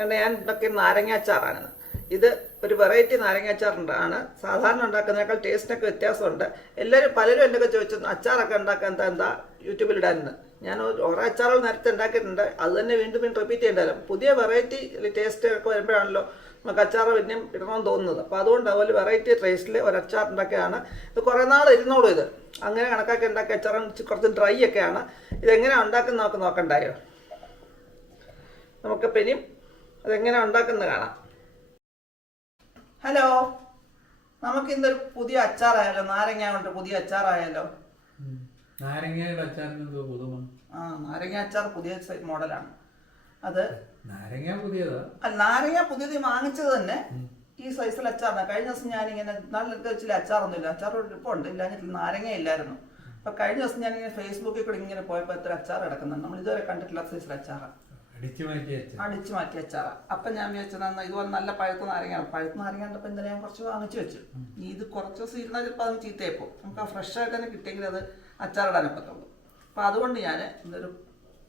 കാരണം ഞാൻ ഉണ്ടാക്കിയ നാരങ്ങ അച്ചാറാണ് ഇത്. ഒരു വെറൈറ്റി നാരങ്ങ അച്ചാറുണ്ടാണ്. സാധാരണ ഉണ്ടാക്കുന്നതിനേക്കാൾ ടേസ്റ്റിനൊക്കെ വ്യത്യാസമുണ്ട്. പലരും എന്നൊക്കെ ചോദിച്ചു അച്ചാറൊക്കെ ഉണ്ടാക്കാൻ എന്താ യൂട്യൂബിലിടാനെന്ന്. ഞാൻ ഓരോ അച്ചാറുകൾ നേരത്തെ ഉണ്ടാക്കിയിട്ടുണ്ട്. അത് തന്നെ വീണ്ടും റിപ്പീറ്റ് ചെയ്യണ്ടല്ലോ. പുതിയ വെറൈറ്റി ടേസ്റ്റ് ഒക്കെ വരുമ്പോഴാണല്ലോ നമുക്ക് അച്ചാർ പിന്നെയും ഇടണമെന്ന് തോന്നുന്നത്. അപ്പോൾ അതുകൊണ്ട് അതുപോലെ വെറൈറ്റി ടേസ്റ്റിൽ ഒരു അച്ചാർ ഉണ്ടാക്കിയാണ്. ഇത് കുറേ നാൾ ഇരുന്നോളൂ. ഇത് അങ്ങനെ കണക്കാക്കി ഉണ്ടാക്കിയ അച്ചാറും കുറച്ച് ഡ്രൈ ഒക്കെയാണ്. ഇതെങ്ങനെയാണ് ഉണ്ടാക്കുന്നത് നമുക്ക് നോക്കണ്ടായോ? നമുക്ക് പിന്നെയും അതെങ്ങനെയാണ് ഉണ്ടാക്കുന്നത് കാണാം. ഹലോ, നമുക്കിന്നൊരു പുതിയ അച്ചാറായാലോ? നാരങ്ങ കൊണ്ട് പുതിയ അച്ചാറായാലോ? നാരങ്ങയുടെ അച്ചാറിന് പുതുമ. നാരങ്ങ അച്ചാർ പുതിയ മോഡലാണ്. അത് നാരങ്ങ പുതിയതാ? നാരങ്ങ പുതിയത് വാങ്ങിച്ചത് തന്നെ ഈ സൈസിൽ അച്ചാറാണ്. കഴിഞ്ഞ ദിവസം ഞാനിങ്ങനെ നാട്ടിലൊക്കെ വെച്ചില്ല അച്ചാറൊന്നുമില്ല. അച്ചാർ ഇപ്പോൾ ഉണ്ട്, ഇല്ലാഞ്ഞിട്ടില്ല. നാരങ്ങ ഇല്ലായിരുന്നു. അപ്പം കഴിഞ്ഞ ദിവസം ഞാനിങ്ങനെ ഫേസ്ബുക്കിൽ കൂടി ഇങ്ങനെ പോയപ്പോൾ എത്ര അച്ചാർ കിടക്കുന്നുണ്ട്. നമ്മൾ ഇതുവരെ കണ്ടിട്ടില്ല സൈസിൽ അച്ചാറാണ്. അടിച്ചു മാറ്റിയ അച്ചാറാണ്. അപ്പം ഞാൻ വിചാരിച്ചത് ഇതുപോലെ നല്ല പഴുത്ത നാരങ്ങയാണ്. പഴുത്ത നാരങ്ങ കണ്ടപ്പോൾ എന്തായാലും ഞാൻ കുറച്ച് വാങ്ങിച്ചു വെച്ചു. ഇത് കുറച്ച് ദിവസം ഇരുന്നാൽ ചിലപ്പോൾ അത് ചീത്തയപ്പോൾ നമുക്ക് ആ ഫ്രഷ് ആയിട്ട് തന്നെ കിട്ടിയെങ്കിൽ അത് അച്ചാറിടാനൊക്കത്തുള്ളൂ. അപ്പോൾ അതുകൊണ്ട് ഞാൻ ഇതൊരു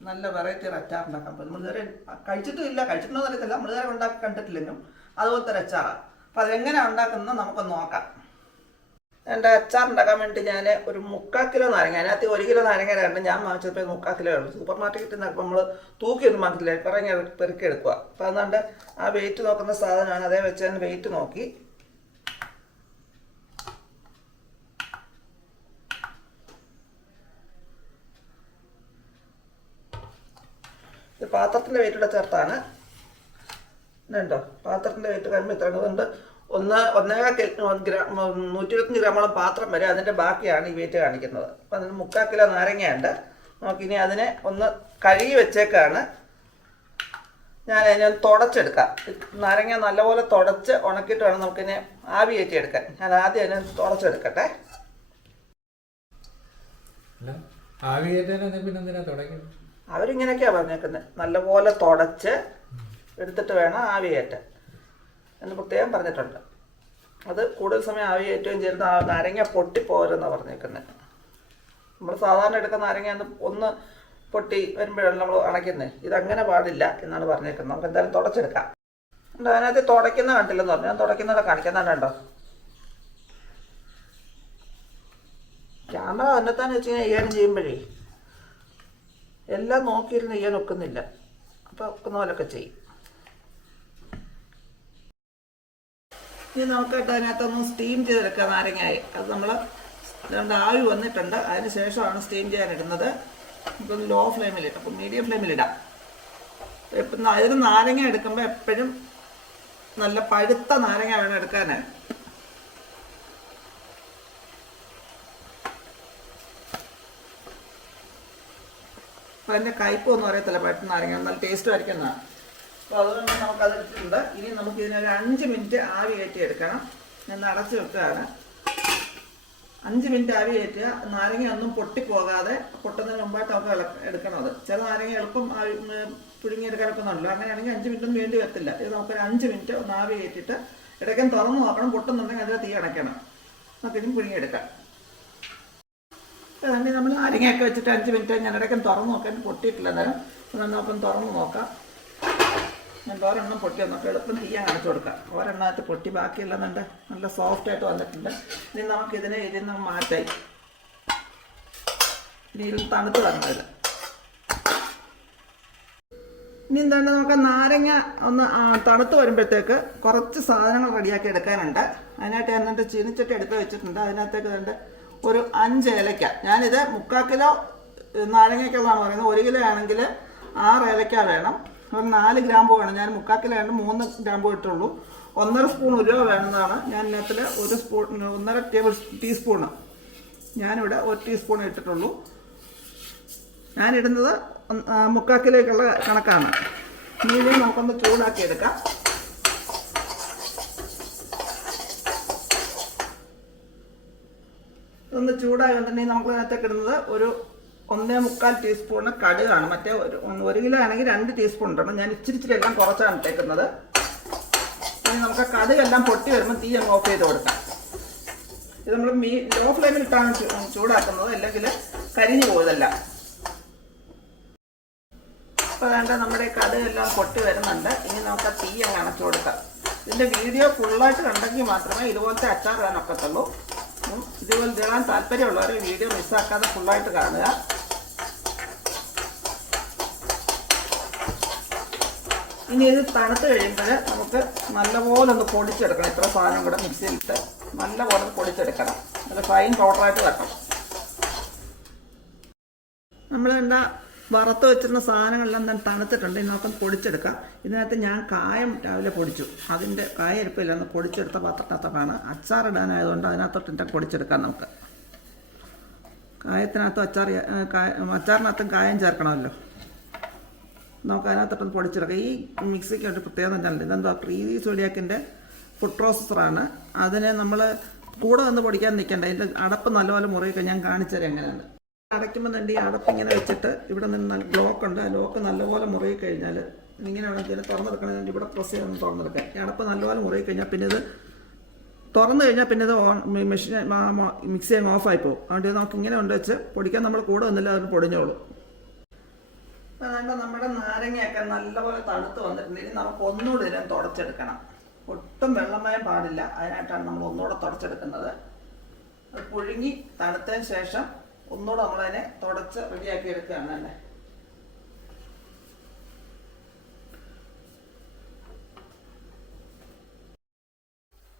നല്ല വെറൈറ്റി ഒരു അച്ചാർ ഉണ്ടാക്കാൻ പോകും. നമ്മളിതുവരെ കഴിച്ചിട്ടും ഇല്ല, കഴിച്ചിട്ടുണ്ടോ അറിയത്തില്ല, നമ്മളിതുവരെ ഉണ്ടാക്കി കണ്ടിട്ടില്ലെങ്കിലും അതുപോലത്തെ ഒരു അച്ചാറാണ്. അപ്പോൾ അതെങ്ങനെയാണ് ഉണ്ടാക്കുന്നത് നമുക്കൊന്ന് നോക്കാം. എൻ്റെ അച്ചാർ ഉണ്ടാക്കാൻ വേണ്ടി ഞാൻ ഒരു 3/4 കിലോ നാരങ്ങ, അതിനകത്ത് 1 കിലോ നാരങ്ങ രണ്ട് ഞാൻ വാങ്ങിച്ചപ്പോൾ 3/4 കിലോ ഉള്ളൂ. സൂപ്പർ മാർക്കറ്റിൽ നിന്ന് നമ്മൾ തൂക്കിയൊന്നും വാങ്ങിച്ചില്ല, പറഞ്ഞ് പെറുക്കി എടുക്കുക. അപ്പോൾ അതുകൊണ്ട് ആ വെയിറ്റ് നോക്കുന്ന സാധനമാണ്. അതേ വെച്ച് ഞാൻ വെയിറ്റ് നോക്കി ഇത് പാത്രത്തിൻ്റെ വെയിറ്റൂടെ ചേർത്താണ്. ഇതുണ്ടോ പാത്രത്തിൻ്റെ വെയിറ്റ് കഴിയുമ്പോൾ ഇത്ര ഉണ്ട്. 1.25 ഗ്രാം 125 ഗ്രാമോളം പാത്രം വരെ. അതിൻ്റെ ബാക്കിയാണ് ഈ വെയിറ്റ് കാണിക്കുന്നത്. അപ്പം അതിന് 3/4 കിലോ നാരങ്ങയുണ്ട്. നമുക്കിനി അതിനെ ഒന്ന് കഴുകി വെച്ചേക്കാണ്. ഞാൻ തുടച്ചെടുക്കാം. നാരങ്ങ നല്ലപോലെ തുടച്ച് ഉണക്കിയിട്ട് വേണം നമുക്കിനെ ആവി കയറ്റി എടുക്കാൻ. ഞാൻ ആദ്യം അതിനെ തുടച്ചെടുക്കട്ടെ. അവരിങ്ങനെയൊക്കെയാണ് പറഞ്ഞേക്കുന്നത്, നല്ലപോലെ തുടച്ച് എടുത്തിട്ട് വേണം ആവി കയറ്റാൻ എന്ന് പ്രത്യേകം പറഞ്ഞിട്ടുണ്ട്. അത് കൂടുതൽ സമയം ആവി കയറ്റുകയും ചെയ്യുന്ന നാരങ്ങ പൊട്ടിപ്പോരെന്നാണ് പറഞ്ഞേക്കുന്നത്. നമ്മൾ സാധാരണ എടുക്കുന്ന നാരങ്ങ ഒന്ന് പൊട്ടി വരുമ്പോഴാണ് നമ്മൾ അണയ്ക്കുന്നത്. ഇതങ്ങനെ പാടില്ല എന്നാണ് പറഞ്ഞേക്കുന്നത്. നമുക്ക് എന്തായാലും തുടച്ചെടുക്കാം. അതിനകത്ത് തുടയ്ക്കുന്ന കണ്ടില്ലെന്ന് പറഞ്ഞു. ഞാൻ തുടയ്ക്കുന്നവിടെ കാണിക്കുന്നുണ്ടോ? ക്യാമറ തന്നെത്താന്ന് വെച്ച് കഴിഞ്ഞാൽ ചെയ്യാനും ചെയ്യുമ്പോഴേ എല്ലാം നോക്കിയിരുന്ന് ചെയ്യാൻ ഒക്കുന്നില്ല. അപ്പോൾ ഒക്കുന്ന പോലൊക്കെ ചെയ്യും. ഇനി നമുക്ക് അതിനകത്തൊന്ന് സ്റ്റീം ചെയ്തെടുക്കുക നാരങ്ങയായി. അത് നമ്മൾ രണ്ട് ആവി വന്നിട്ടുണ്ട്. അതിന് ശേഷമാണ് സ്റ്റീം ചെയ്യാനിടുന്നത്. നമുക്കൊന്ന് ലോ ഫ്ലെയിമിലിട്ട്, അപ്പോൾ മീഡിയം ഫ്ലെയിമിലിടാം. ഇപ്പം അതിന് നാരങ്ങ എടുക്കുമ്പോൾ എപ്പോഴും നല്ല പഴുത്ത നാരങ്ങ വേണം എടുക്കാനായി. അപ്പോൾ അതിൻ്റെ കയ്പൊന്നും അറിയത്തില്ല. പഴുത്ത നാരങ്ങ നല്ല ടേസ്റ്റും ആയിരിക്കുന്നതാണ്. അപ്പോൾ അതുകൊണ്ട് നമുക്കത് എടുത്തിട്ടുണ്ട്. ഇനി നമുക്ക് ഇതിനൊരു 5 മിനിറ്റ് ആവി കയറ്റി എടുക്കണം. ഞാൻ അടച്ച് വെക്കുകയാണ്. 5 മിനിറ്റ് ആവി കയറ്റുക. നാരങ്ങ ഒന്നും പൊട്ടിപ്പോകാതെ പൊട്ടുന്നതിന് മുമ്പായിട്ട് നമുക്ക് എടുക്കണം. അത് ചില നാരങ്ങ എളുപ്പം പുഴുങ്ങിയെടുക്കാൻ എളുപ്പമല്ലോ. അങ്ങനെയാണെങ്കിൽ 5 മിനിറ്റൊന്നും വേണ്ടി വരത്തില്ല. ഇത് നമുക്കൊരു 5 മിനിറ്റ് ഒന്ന് ആവി കയറ്റിയിട്ട് ഇടയ്ക്കും തുറന്ന് നോക്കണം. പൊട്ടുന്നുണ്ടെങ്കിൽ അതിൽ തീ അടയ്ക്കണം. നമുക്കിതും പുഴുങ്ങിയെടുക്കാം. അതുകൊണ്ട് നമ്മൾ നാരങ്ങയൊക്കെ വെച്ചിട്ട് 5 മിനിറ്റ് ഞാൻ ഇടയ്ക്കും തുറന്ന് നോക്കാൻ പൊട്ടിയിട്ടില്ല. അന്നേരം നമുക്കൊന്ന് തുറന്ന് നോക്കാം. ഞാൻ ഒരെണ്ണം പൊട്ടി വന്നപ്പോൾ എളുപ്പം തീയാൻ കാണിച്ചു കൊടുക്കാം. ഒരെണ്ണമായിട്ട് പൊട്ടി ബാക്കിയെല്ലാം നല്ല സോഫ്റ്റായിട്ട് വന്നിട്ടുണ്ട്. ഇനി നമുക്കിതിനെ ഇരുന്ന് മാറ്റായി. ഇനി ഇതിൽ തണുത്ത് വന്നത്. ഇനി എന്താണ് നമുക്ക് നാരങ്ങ ഒന്ന് തണുത്ത് വരുമ്പോഴത്തേക്ക് കുറച്ച് സാധനങ്ങൾ റെഡിയാക്കി എടുക്കാനുണ്ട്. അതിനായിട്ട് ഞാൻ ചീനിച്ചട്ടി എടുത്ത് വെച്ചിട്ടുണ്ട്. അതിനകത്തേക്ക് ഒരു 5 ഏലക്ക. ഞാനിത് 3/4 കിലോ നാരങ്ങയ്ക്കുള്ളതാണ് പറയുന്നത്. 1 കിലോ ആണെങ്കിൽ 6 ഏലക്ക വേണം. ഒരു 4 ഗ്രാമ്പു വേണം. ഞാൻ 3/4 കിലോ ആയിട്ട് 3 ഗ്രാമ്പു ഇട്ടുള്ളൂ. 1.5 സ്പൂൺ ഉലുവ വേണമെന്നാണ്. ഞാൻ ഇതിനകത്തിൽ 1.5 ടീസ്പൂണ് ഞാനിവിടെ 1 ടീസ്പൂൺ ഇട്ടിട്ടുള്ളൂ. ഞാനിടുന്നത് 3/4 കിലോയ്ക്കുള്ള കണക്കാണ്. ഇനി നമുക്കൊന്ന് ചൂടാക്കി എടുക്കാം. ഇതൊന്ന് ചൂടായി വന്നിട്ടുണ്ടെങ്കിൽ നമുക്ക് ഇതിനകത്തേക്ക് ഇടുന്നത് ഒരു 1.25 ടീസ്പൂണ് കടുകാണ്. മറ്റേ 1 കിലോ ആണെങ്കിൽ 2 ടീസ്പൂൺ ഇടണം. ഞാൻ ഇച്ചിരി എല്ലാം കുറച്ചാണ് ഇട്ടേക്കുന്നത്. ഇനി നമുക്ക് കടുകെല്ലാം പൊട്ടി വരുമ്പോൾ തീ അങ്ങ് ഓഫ് ചെയ്ത് കൊടുക്കാം. ഇത് നമ്മൾ ലോ ഫ്ലെയിമിലിട്ടാണ് ചൂടാക്കുന്നത്, അല്ലെങ്കിൽ കരിഞ്ഞു പോകുന്നതല്ല. അപ്പോൾ വേണ്ട നമ്മുടെ കടുകെല്ലാം പൊട്ടി വരുന്നുണ്ട്. ഇനി നമുക്ക് ആ തീ അങ്ങ് അണച്ചു കൊടുക്കാം. ഇതിൻ്റെ വീഡിയോ ഫുള്ളായിട്ട് കണ്ടെങ്കിൽ മാത്രമേ ഇതുപോലത്തെ അച്ചാർ ഇടാൻ ഒക്കത്തുള്ളൂ. ഇതുപോലെ ഇടാൻ താല്പര്യമുള്ളവർ വീഡിയോ മിസ്സാക്കാതെ ഫുള്ളായിട്ട് കാണുക. ഇനി ഇത് തണുത്ത് കഴിയുമ്പോൾ നമുക്ക് നല്ലപോലെ ഒന്ന് പൊടിച്ചെടുക്കണം. ഇത്ര സാധനം കൂടെ മിക്സിയിലിട്ട് നല്ലപോലെ പൊടിച്ചെടുക്കണം. നല്ല ഫൈൻ പൗഡറായിട്ട് വെക്കണം. നമ്മൾ എന്താ വറുത്ത് വെച്ചിരുന്ന സാധനങ്ങളെല്ലാം തന്നെ തണുത്തിട്ടുണ്ട്. ഇനി നമുക്കൊന്ന് പൊടിച്ചെടുക്കാം. ഇതിനകത്ത് ഞാൻ കായം രാവിലെ പൊടിച്ചു. അതിൻ്റെ കായരിപ്പില്ല, ഒന്ന് പൊടിച്ചെടുത്ത പാത്രത്തിനകത്തൊക്കെയാണ്. അച്ചാറിടാനായതുകൊണ്ട് അതിനകത്തോട്ട് പൊടിച്ചെടുക്കാം. നമുക്ക് കായത്തിനകത്തും അച്ചാറിനകത്തും കായം ചേർക്കണമല്ലോ. നമുക്ക് അതിനകത്തൊട്ടൊന്ന് പൊടിച്ചെടുക്കാം. ഈ മിക്സിക്ക് ഒരു പ്രത്യേകത തന്നെ ഇതെന്താ പ്രീതി സോഡിയാക്കിൻ്റെ ഫുഡ് പ്രോസസ്സറാണ്. അതിനെ നമ്മൾ കൂടെ വന്ന് പൊടിക്കാൻ നിൽക്കേണ്ട. അതിൻ്റെ അടപ്പ് നല്ലപോലെ മുറിയൊക്കെ ഞാൻ കാണിച്ചു തരാം എങ്ങനെയാണ്. അടയ്ക്കുമ്പോൾ തന്നെ ഈ അടപ്പ് ഇങ്ങനെ വെച്ചിട്ട് ഇവിടെ നിന്ന് നല്ല ലോക്കുണ്ട്. ആ ലോക്ക് നല്ലപോലെ മുറുകി കഴിഞ്ഞാൽ ഇങ്ങനെ വേണമെങ്കിൽ തുറന്നെടുക്കണമെങ്കിൽ ഇവിടെ പ്രസ് ചെയ്തൊന്ന് തുറന്നെടുക്കാം. ഈ അടപ്പ് നല്ലപോലെ മുറുകി കഴിഞ്ഞാൽ പിന്നെ ഇത് തുറന്നു കഴിഞ്ഞാൽ പിന്നെ ഇത് മെഷീൻ മിക്സി അങ്ങ് ഓഫായി പോകും. അതുകൊണ്ട് നമുക്ക് ഇങ്ങനെ കൊണ്ട് വെച്ച് പൊടിക്കാൻ നമ്മൾ കൂടെ വന്നില്ല, അതിന് പൊടിഞ്ഞോളൂ. അപ്പോൾ അതുകൊണ്ട് നമ്മുടെ നാരങ്ങയൊക്കെ നല്ലപോലെ തണുത്ത് വന്നിട്ടുണ്ട്. ഇനി നമുക്ക് ഒന്നുകൂടി ഇതിനെ തുടച്ചെടുക്കണം. ഒട്ടും വെള്ളമയം പാടില്ല. അതിനായിട്ടാണ് നമ്മൾ ഒന്നുകൂടെ തുടച്ചെടുക്കുന്നത്. അത് പുഴുങ്ങി തണുത്തതിന് ശേഷം ഒന്നുകൂടെ നമ്മളതിനെ തുടച്ച് റെഡിയാക്കി എടുക്കുകയാണ് തന്നെ.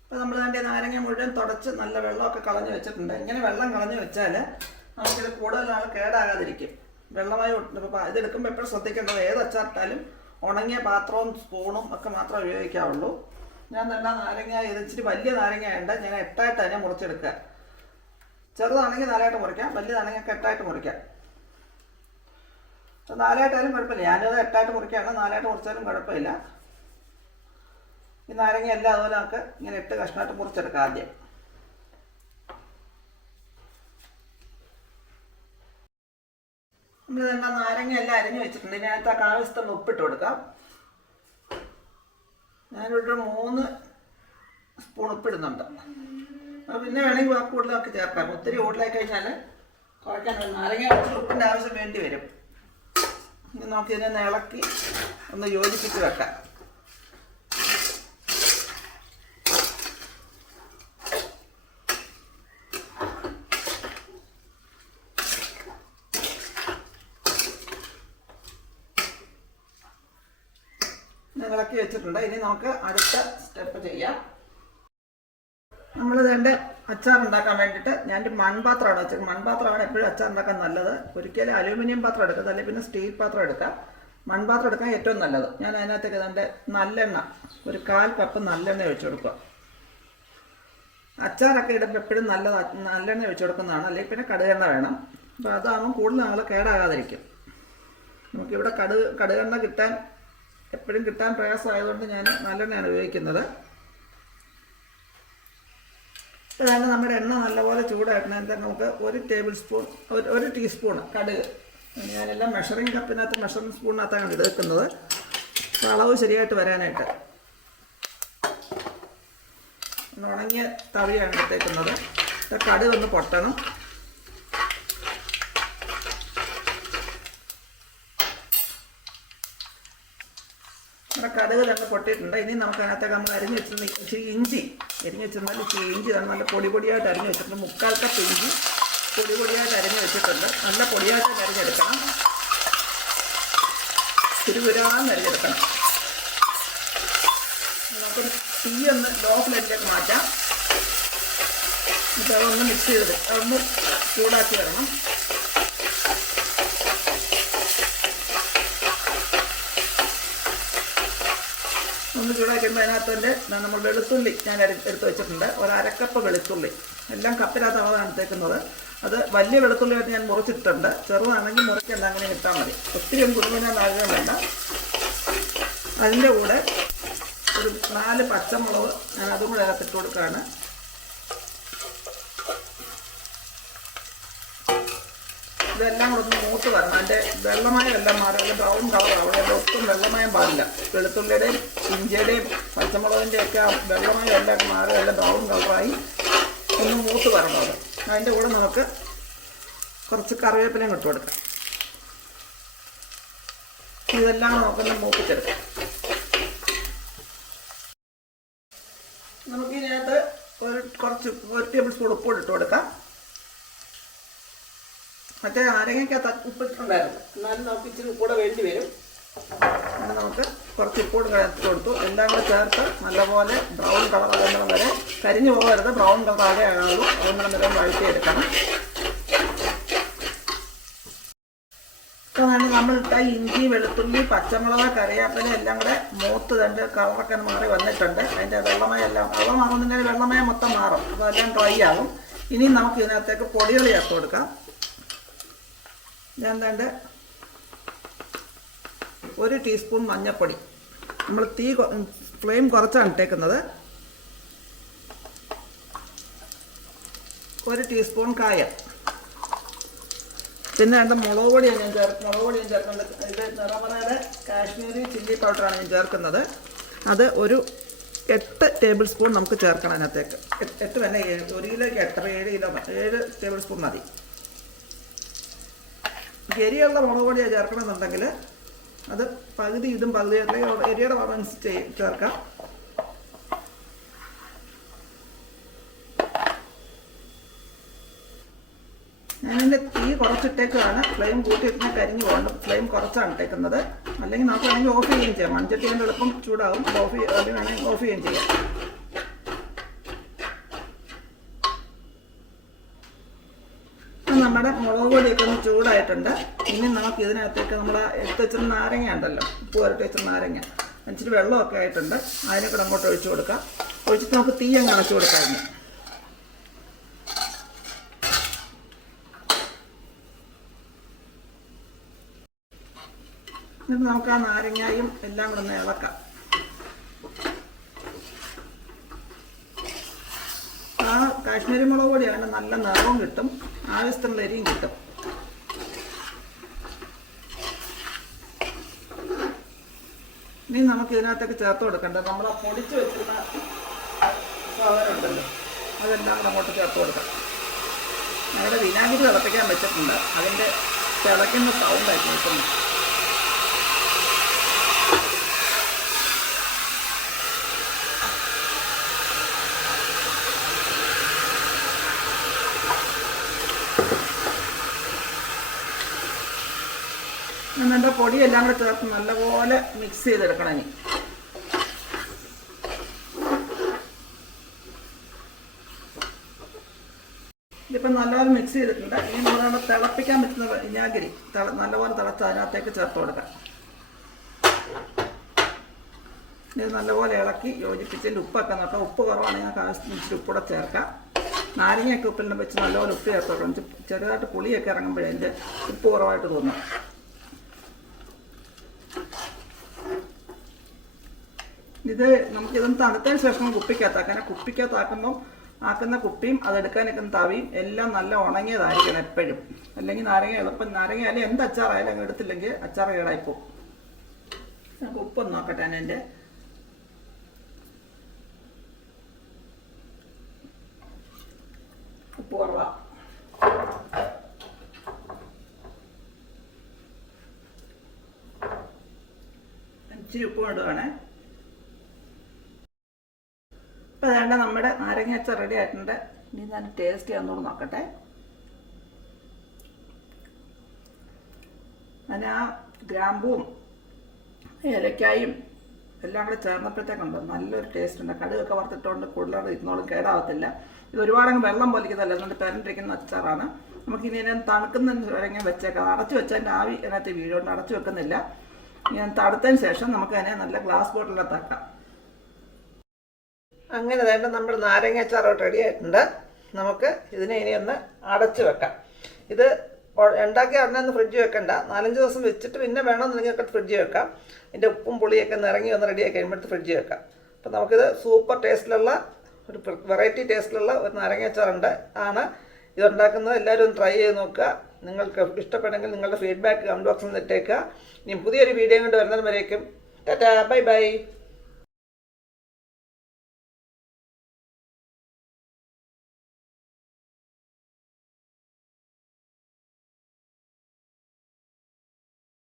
അപ്പോൾ നമ്മൾ അതിൻ്റെ നാരങ്ങ മുഴുവൻ തുടച്ച് നല്ല വെള്ളമൊക്കെ കളഞ്ഞ് വെച്ചിട്ടുണ്ട്. ഇങ്ങനെ വെള്ളം കളഞ്ഞ് വെച്ചാൽ നമുക്കിത് കൂടുതൽ നാൾ കേടാകാതിരിക്കും. വെള്ളമായി ഇതെടുക്കുമ്പോൾ എപ്പോഴും ശ്രദ്ധിക്കേണ്ടത് ഏത് അച്ചാറിട്ടാലും ഉണങ്ങിയ പാത്രവും സ്പൂണും ഒക്കെ മാത്രമേ ഉപയോഗിക്കാവുള്ളൂ. ഞാൻ തന്നെ നാരങ്ങ ഇച്ചിരി വലിയ നാരങ്ങയുണ്ട്. ഞാൻ 8ആയിട്ട് തന്നെ മുറിച്ചെടുക്കുക. ചെറുതാണെങ്കിൽ 4ആയിട്ട് മുറിക്കാം, വലിയതാണെങ്കിൽ 8ആയിട്ട് മുറിക്കാം. 4ആയിട്ടായാലും കുഴപ്പമില്ല. ഞാനത് 8ആയിട്ട് മുറിക്കുകയാണ്. 4ആയിട്ട് മുറിച്ചാലും കുഴപ്പമില്ല. ഈ നാരങ്ങ എല്ലാം അതുപോലെ നമുക്ക് ഇങ്ങനെ 8 കഷ്ണമായിട്ട് മുറിച്ചെടുക്കാം. ആദ്യം നമ്മൾ തന്നെ നാരങ്ങ എല്ലാം അരിഞ്ഞ് വെച്ചിട്ടുണ്ട്. ഇതിനകത്ത് ആവശ്യത്തിന് ഉപ്പിട്ട് കൊടുക്കാം. ഞാനിവിടെ 3 സ്പൂൺ ഉപ്പിടുന്നുണ്ട്. പിന്നെ വേണമെങ്കിൽ വാക്ക് കൂടുതലൊക്കെ ചേർക്കാം. ഒത്തിരി കൂടുതലായി കഴിഞ്ഞാൽ കുഴക്കാൻ നാരങ്ങ ഉപ്പിൻ്റെ ആവശ്യം വേണ്ടി വരും. ഇനി നമുക്കിതിനെ ഇളക്കി ഒന്ന് യോജിപ്പിച്ച് വെക്കാം. ഇളക്കി വെച്ചിട്ടുണ്ട്. ഇനി നമുക്ക് അടുത്ത സ്റ്റെപ്പ് ചെയ്യാം. നമ്മൾ ഇതിൻ്റെ അച്ചാർ ഉണ്ടാക്കാൻ വേണ്ടിയിട്ട് ഞാനൊരു മൺപാത്രമാണ് വെച്ചത്. മൺപാത്രമാണ് എപ്പോഴും അച്ചാർ ഉണ്ടാക്കാൻ നല്ലത്. ഒരിക്കലും അലൂമിനിയം പാത്രം എടുക്കുക, അല്ലെങ്കിൽ പിന്നെ സ്റ്റീൽ പാത്രം എടുക്കാം. മൺപാത്രം എടുക്കാൻ ഏറ്റവും നല്ലത്. ഞാൻ അതിനകത്തേക്ക് ഇതിൻ്റെ നല്ലെണ്ണ 1/4 കപ്പ് നല്ലെണ്ണ ഒഴിച്ചു കൊടുക്കുക. അച്ചാറൊക്കെ ഇടുമ്പോൾ എപ്പോഴും നല്ലെണ്ണ ഒഴിച്ചു കൊടുക്കുന്നതാണ്. അല്ലെങ്കിൽ പിന്നെ കടുകെണ്ണ വേണം. അപ്പോൾ അതാകുമ്പോൾ കൂടുതൽ നാൾ കേടാകാതിരിക്കും. നമുക്കിവിടെ കടുകെണ്ണ എപ്പോഴും കിട്ടാൻ പ്രയാസമായതുകൊണ്ട് ഞാൻ നല്ലെണ്ണയാണ് ഉപയോഗിക്കുന്നത്. അതാണ് നമ്മുടെ എണ്ണ നല്ലപോലെ ചൂടാക്കണമെങ്കിൽ നമുക്ക് 1 ടീസ്പൂൺ കടുക്. ഞാനെല്ലാം മെഷറിംഗ് കപ്പിനകത്ത് മെഷറിംഗ് സ്പൂണിനകത്താണ് എടുക്കുന്നത്. അപ്പോൾ അളവ് ശരിയായിട്ട് വരാനായിട്ട്. ഉണങ്ങിയ തവിയാണ് എടുത്തേക്കുന്നത്. കടുക് ഒന്ന് പൊട്ടണം. നമ്മുടെ കടുക് തന്നെ പൊട്ടിയിട്ടുണ്ട്. ഇനി നമുക്ക് അതിനകത്തേക്ക് നമ്മൾ അരിഞ്ഞ് വെച്ചിരുന്ന ഇച്ചിരി ഇഞ്ചി നല്ല പൊടിയായിട്ട് അരിഞ്ഞ് വെച്ചിട്ടുണ്ട്. 3/4 കപ്പ് ഇഞ്ചി പൊടിയായിട്ട് അരിഞ്ഞ് വെച്ചിട്ടുണ്ട്. നല്ല പൊടിയായിട്ട് അരിഞ്ഞെടുക്കണം. തിരുവുരാന്ന് അരിഞ്ഞെടുക്കണം. നമുക്ക് തീ ഒന്ന് ലോ ഫ്ലെയിമിലേക്ക് മാറ്റാം. എന്നിട്ട് അതൊന്ന് മിക്സ് ചെയ്ത് അതൊന്ന് ചൂടാക്കി വരണം. ഒന്ന് ചൂടാക്കുമ്പോൾ അതിനകത്തിൻ്റെ നമ്മൾ വെളുത്തുള്ളി ഞാൻ എടുത്ത് വെച്ചിട്ടുണ്ട്. 1/2 കപ്പ് വെളുത്തുള്ളി. എല്ലാം കപ്പിനകത്ത് അളവാണ് എടുത്തേക്കുന്നത്. അത് വലിയ വെളുത്തുള്ളിയായിട്ട് ഞാൻ മുറിച്ചിട്ടുണ്ട്. ചെറുതാണെങ്കിൽ മുറിക്കല്ല, അങ്ങനെ ഇട്ടാൽ മതി. ഒത്തിരി കുടുംബം ആഗ്രഹം വേണ്ട. അതിൻ്റെ കൂടെ ഒരു 4 പച്ചമുളക് ഞാൻ അതും കൂടെ അകത്തിട്ട് കൊടുക്കുകയാണ്. ഇതെല്ലാം കൂടെ ഒന്ന് മൂത്ത് വരണം. അതിൻ്റെ വെള്ളമയം എല്ലാം മാറി നല്ല ബ്രൗൺ കളർ ആവും. അതിൻ്റെ ഒട്ടും വെള്ളമയം പാടില്ല. വെളുത്തുള്ളിയുടെയും ഇഞ്ചിയുടെയും പച്ചമുളകിൻ്റെയും ഒക്കെ വെള്ളമയം എല്ലാം മാറി നല്ല ബ്രൗൺ കളറായി ഒന്ന് മൂത്ത് വരണം. അതിൻ്റെ കൂടെ നമുക്ക് കുറച്ച് കറിവേപ്പിലയും ഇട്ട് കൊടുക്കാം. ഇതെല്ലാം നമുക്കൊന്ന് മൂപ്പിച്ചെടുക്കാം. നമുക്കിതിനകത്ത് കുറച്ച് 1 ടേബിൾ സ്പൂൺ ഉപ്പ് ഇട്ട് കൊടുക്കാം. മറ്റേ നാരങ്ങയ്ക്കകത്ത് ഉപ്പിട്ടുണ്ടായിരുന്നു, എന്നാലും നമുക്ക് ഇച്ചിരി ഉപ്പൂടെ വേണ്ടി വരും. അങ്ങനെ നമുക്ക് കുറച്ച് ഉപ്പൂടെ ചേർത്ത് കൊടുത്തു. എല്ലാം കൂടെ ചേർത്ത് നല്ലപോലെ ബ്രൗൺ കളർ ആകുന്നിടം വരെ, കരിഞ്ഞു പോകരുത്, ബ്രൗൺ കളർ ആകെ ആകുള്ളൂ, അതുകൊണ്ടിടം വരെ വഴറ്റിയെടുക്കണം. അപ്പോൾ നമ്മളിട്ട ഇഞ്ചി, വെളുത്തുള്ളി, പച്ചമുളക്, കറിവേപ്പില എല്ലാം കൂടെ മൂത്ത് രണ്ട് കളറൊക്കെ മാറി വന്നിട്ടുണ്ട്. അതിൻ്റെ വെള്ളമയെല്ലാം വെള്ളം മാറുന്നതിൻ്റെ വെള്ളമയം മൊത്തം മാറും, അപ്പോൾ എല്ലാം ഡ്രൈ ആകും. ഇനി നമുക്ക് ഇതിനകത്തേക്ക് പൊടികൾ ചേർത്ത് കൊടുക്കാം. ഞാൻ എന്താണ്ട് 1 ടീസ്പൂൺ മഞ്ഞൾപ്പൊടി, നമ്മൾ ഫ്ലെയിം കുറച്ചാണ് ഇട്ടേക്കുന്നത്. 1 ടീസ്പൂൺ കായം, പിന്നെ വേണ്ട മുളക് പൊടിയാണ് ഞാൻ ചേർക്കുന്നത്. ഇത് നിറമറയുടെ കാശ്മീരി ചില്ലി പൗഡറാണ് ഞാൻ ചേർക്കുന്നത്. അത് ഒരു 8 ടേബിൾ സ്പൂൺ നമുക്ക് ചേർക്കണം അതിനകത്തേക്ക്. 8 തന്നെ, 1 കിലോയ്ക്ക് 7 ടേബിൾ സ്പൂൺ മതി. എരിയുള്ള മുളക് പൊടിയാണ് ചേർക്കണമെന്നുണ്ടെങ്കിൽ അത് പകുതി ഇതും പകുതി എരിയുടെ അനുസരിച്ച് ചേർക്കാം. ഞാനിതിൻ്റെ തീ കുറച്ചിട്ടേക്കാണ്, ഫ്ലെയിം കൂട്ടി വെച്ചാൽ കരിഞ്ഞു പോകണ്ട, ഫ്ലെയിം കുറച്ചാണ് ഇട്ടേക്കുന്നത്. അല്ലെങ്കിൽ നമുക്ക് വേണമെങ്കിൽ ഓഫ് ചെയ്യുകയും ചെയ്യാം. മൺചട്ടി കൊണ്ട് എളുപ്പം ചൂടാവും, വേണമെങ്കിൽ ഓഫ് ചെയ്യുകയും ചെയ്യാം. നമ്മുടെ മുളക് പൊടിയൊക്കെ ഒന്ന് ചൂടായിട്ടുണ്ട്. ഇനി നമുക്ക് ഇതിനകത്തേക്ക് നമ്മൾ എടുത്ത് വെച്ചിട്ട് നാരങ്ങ ഉണ്ടല്ലോ, ഉപ്പ് വരട്ടി വെച്ചിട്ട് നാരങ്ങ, ഇച്ചിരി വെള്ളമൊക്കെ ആയിട്ടുണ്ട്, അതിനെ കൂടെ അങ്ങോട്ട് ഒഴിച്ചു കൊടുക്കാം. ഒഴിച്ചിട്ട് നമുക്ക് തീ അങ്ങ് അടച്ചു കൊടുക്കാം. എന്നിട്ട് നമുക്ക് ആ നാരങ്ങയും എല്ലാം കൂടെ ഒന്ന് ഇളക്കാം. ആ കാശ്മീരി മുളക് പൊടിയാണ്, നല്ല നിറവും കിട്ടും, ആവശ്യത്തിനുള്ള എരിയും കിട്ടും. ഇനി നമുക്ക് ഇതിനകത്തേക്ക് ചേർത്ത് കൊടുക്കേണ്ടത് നമ്മൾ ആ പൊടിച്ച് വെച്ചിരുന്ന സാധനം ഉണ്ടല്ലോ, അതെല്ലാം കൂടെ അങ്ങോട്ട് ചേർത്ത് കൊടുക്കാം. ഞങ്ങളുടെ വിനാഗിരി തിളപ്പിക്കാൻ വെച്ചിട്ടുണ്ട്, അതിൻ്റെ തിളയ്ക്കുന്ന സൗണ്ടായിട്ട് നിൽക്കുന്നു. എന്നിട്ട് പൊടിയെല്ലാം കൂടെ ചേർത്ത് നല്ലപോലെ മിക്സ് ചെയ്തെടുക്കണം. ഇനി ഇതിപ്പം നല്ലപോലെ മിക്സ് ചെയ്തിട്ടുണ്ട്. ഇനി നമ്മൾ തിളപ്പിക്കാൻ പറ്റുന്ന വിനാഗിരി നല്ലപോലെ തിളച്ച് അതിനകത്തേക്ക് ചേർത്ത് കൊടുക്കാം. ഇത് നല്ലപോലെ ഇളക്കി യോജിപ്പിച്ചതിൽ ഉപ്പൊക്കെ നോക്കാം. ഉപ്പ് കുറവാണെങ്കിൽ നമുക്ക് ആവശ്യത്തിന് ഇച്ചിരി ഉപ്പൂടെ ചേർക്കാം. നാരങ്ങയൊക്കെ ഉപ്പിലും വെച്ച് നല്ലപോലെ ഉപ്പ് ചേർത്ത് കൊടുക്കണം. ചെറുതായിട്ട് പുളിയൊക്കെ ഇറങ്ങുമ്പോഴേ അതിൻ്റെ ഉപ്പ് കുറവായിട്ട് തോന്നും. ഇത് നമുക്കിതൊന്ന് തണുത്തതിന് ശേഷം കുപ്പിക്കകത്താക്കാം. കുപ്പിക്കകത്താക്കുമ്പം ആക്കുന്ന കുപ്പിയും അതെടുക്കാനൊക്കെ തവിയും എല്ലാം നല്ല ഉണങ്ങിയതായിരിക്കണം എപ്പോഴും. അല്ലെങ്കിൽ നാരങ്ങ എളുപ്പം, നാരങ്ങ അല്ലെങ്കിൽ എന്ത് അച്ചാറായാലും അങ്ങ് എടുത്തില്ലെങ്കിൽ അച്ചാർ കേടായിപ്പോവും. നമുക്ക് ഉപ്പൊന്ന് നോക്കട്ടെ. എൻ്റെ ഉപ്പ് കുറവാ, ഇച്ചിരി ഉപ്പ് ഇടുവാണേ. ഇപ്പോൾ വേണ്ട നമ്മുടെ നാരങ്ങ അച്ചാർ റെഡി ആയിട്ടുണ്ട്. ഇനി ഞാൻ ടേസ്റ്റ് ചെയ്യാന്നൂടെ നോക്കട്ടെ. അതിന് ആ ഗ്രാമ്പുവും ഏലക്കായും എല്ലാം കൂടെ ചേർന്നപ്പോഴത്തേക്കുണ്ട് നല്ലൊരു ടേസ്റ്റ് ഉണ്ട്. കടുകൊക്കെ വറുത്തിട്ടുകൊണ്ട് കൂടുതലോട് ഇരുന്നോളും, കേടാവത്തില്ല. ഇത് ഒരുപാടങ്ങ് വെള്ളം പോലിക്കുന്നതല്ല, അതുകൊണ്ട് പെരണ്ടിരിക്കുന്ന അച്ചാറാണ്. നമുക്കിനി ഇതിനെ തണുക്കുന്നതിന് വരെ വെച്ചേക്കാം. അടച്ചു വെച്ചതിൻ്റെ ആവി അതിനകത്ത് വീടുകൊണ്ട് അടച്ചു വെക്കുന്നില്ല. ഞാൻ തണുത്തതിന് ശേഷം നമുക്ക് അതിനെ നല്ല ഗ്ലാസ് ബോട്ടിലിനകത്താക്കാം. അങ്ങനെ വേണ്ട നമ്മുടെ നാരങ്ങ അച്ചാർ റെഡി ആയിട്ടുണ്ട്. നമുക്ക് ഇതിനെ ഇനി ഒന്ന് അടച്ചു വെക്കാം. ഇത് ഉണ്ടാക്കി ഉടനെ ഒന്ന് ഫ്രിഡ്ജ് വെക്കണ്ട, 4-5 ദിവസം വെച്ചിട്ട് പിന്നെ വേണമെന്നുണ്ടെങ്കിൽ ഒക്കെ ഫ്രിഡ്ജ് വെക്കാം. ഇതിൻ്റെ ഉപ്പും പുളിയൊക്കെ നിറങ്ങി ഒന്ന് റെഡിയാക്കി കഴിയുമ്പോഴത്തെ ഫ്രിഡ്ജ് വെക്കാം. അപ്പോൾ നമുക്കിത് സൂപ്പർ ടേസ്റ്റിലുള്ള ഒരു വെറൈറ്റി ടേസ്റ്റിലുള്ള ഒരു നാരങ്ങ അച്ചാറുണ്ട് ആണ് ഇതുണ്ടാക്കുന്നത്. എല്ലാവരും ഒന്ന് ട്രൈ ചെയ്ത് നോക്കുക. നിങ്ങൾക്ക് ഇഷ്ടപ്പെട്ടെങ്കിൽ നിങ്ങളുടെ ഫീഡ്ബാക്ക് കമൻറ്റ് ബോക്സിൽ ഇട്ടേക്കുക. ഇനി പുതിയൊരു വീഡിയോ കൊണ്ട് വരുന്നത് വരേക്കും ടാറ്റാ, ബൈ ബൈ.